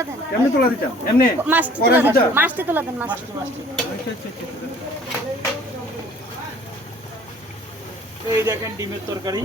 তুলে দেন। এমনি তোলা দিতাম এমনি? মাছটি তুলে দেন মাছটি তুলে দেন মাছটি। এই দেখেন ডিমের তরকারি।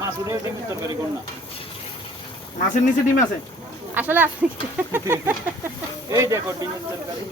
মাছ ডিমের তরকারি কোন না মাছের নিচে ডিম আছে? আসলে আপনি এই দেখো ডিমের তরকারি।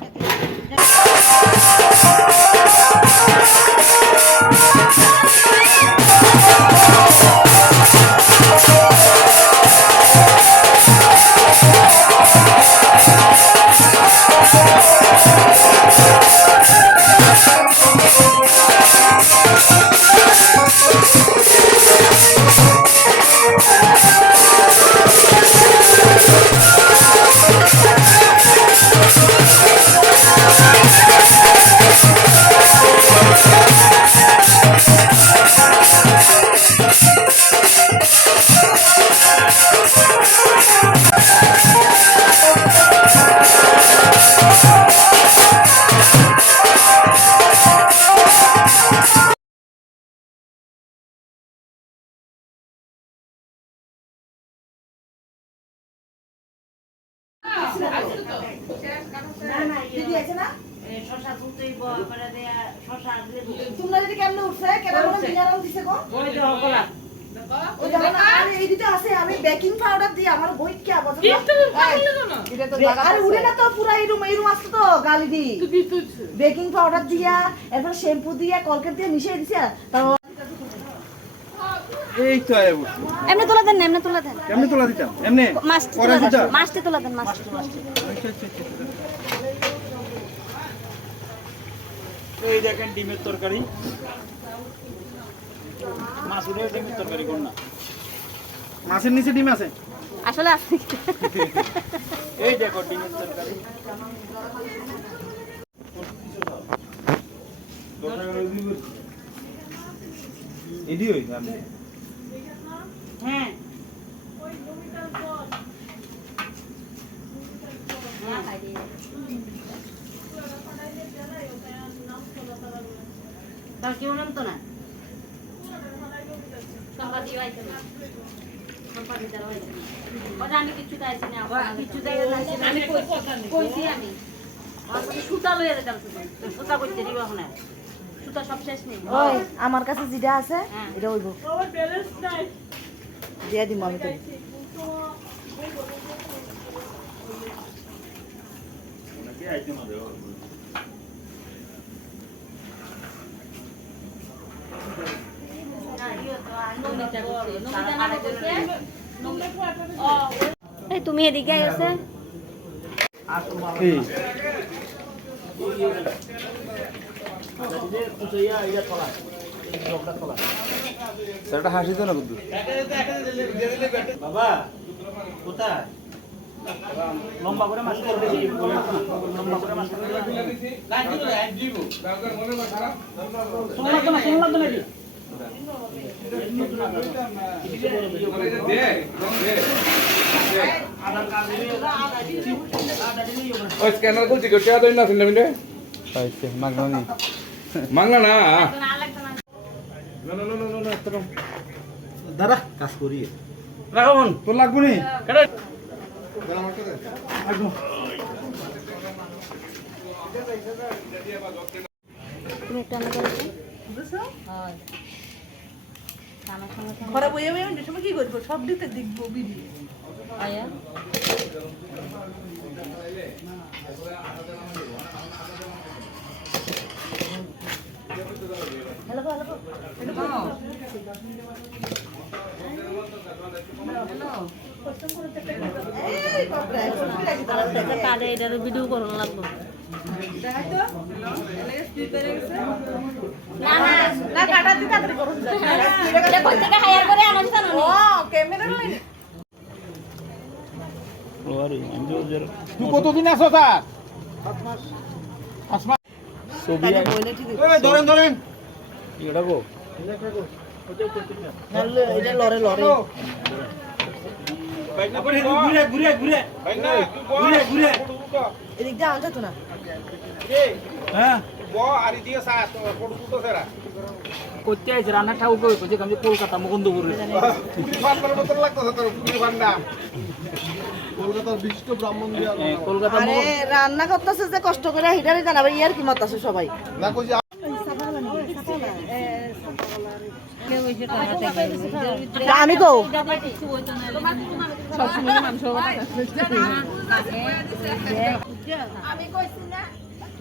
Thank you. দিদি আছে না? শশা তুলতেই বয় করে দেয়া শশা দিলে তোমরা যদি কেমনে উঠছে? কেমন বিনারাম দিছে গো আমি বেকিং পাউডার দিয়ে আমার বই কে আবার এটা আরে উড়ে না তো পুরা এই রুম এই রুম আসতো তো গালি দি। বেকিং পাউডার দিয়া এরপর শ্যাম্পু দিয়া কলকেট দিয়ে মিশিয়ে দিছে। তারপর এই তো আয়া এমনি তোলা দেন এমনি তোলা দেন। তোলা দিতাম? এমনি? তোলা দেন তোলা আচ্ছা আচ্ছা। আচ্ছা এই দেখেন ডিমের তরকারি। মাসুরের ডিমের তরকারি কোন না? মাছের নিচে ডিম আছে? আসলে আছে এই দেখো ডিমের তরকারি। এডি হই আমি হ্যাঁ। তার কেউ নাম তো না। আমি কিছু না কিছু জায়গায় না। আমি কইছি কইছি আমি। আমার সুতা লইয়া যেতে হবে তো সুতা করতে এখন সুতা সব শেষ নেই। আমার কাছে যেটা আছে হ্যাঁ। এটা হইব। দিয়ে দিম আমি তো কইছে নমিতা নামে কইছে এই তুমি এদিকে এই স্যারটা হাসি তো না বাবা কোথায়? লম্বা করে মাছ করে লম্বা করে মাছ করে তো নাকি? ওই স্ক্যানার করছি কেউ টেয়া দেয় না সিনেমা মিলে মাংলা না না। লাগতো না। দাঁড়া কাজ করি রাখুন তোর লাগবো নি? তুমি একটু করো হয় বইয়ে আমি সময় কি করব? সব দিতে দেখব ভিডিও আয়া? কারে এটার ভিডিও করুন লাগবো না না না কাটা করুন এটা তুই কতদিন আছো স্যার ধরেন ধরেন এটা গো এটা লরে লরে ঘুরে ঘুরে ঘুরে ঘুরে ঘুরে এদিক দিয়ে আনতে তো না? করতে আইছে রান্না ঠাকুর করে করছে আমি কলকাতা মুকুন্দপুরে হ্যাঁ, কলকাতা রান্না করতেছে যে কষ্ট করে হিটারে জানাবে ইয়ার কি মত আছে সবাই? না কইছি আমি কও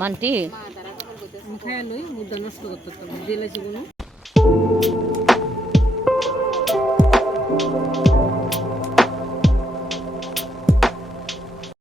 মান্টি? খাইয়া লই মুদ্রা নষ্ট করতে দিলে কোনো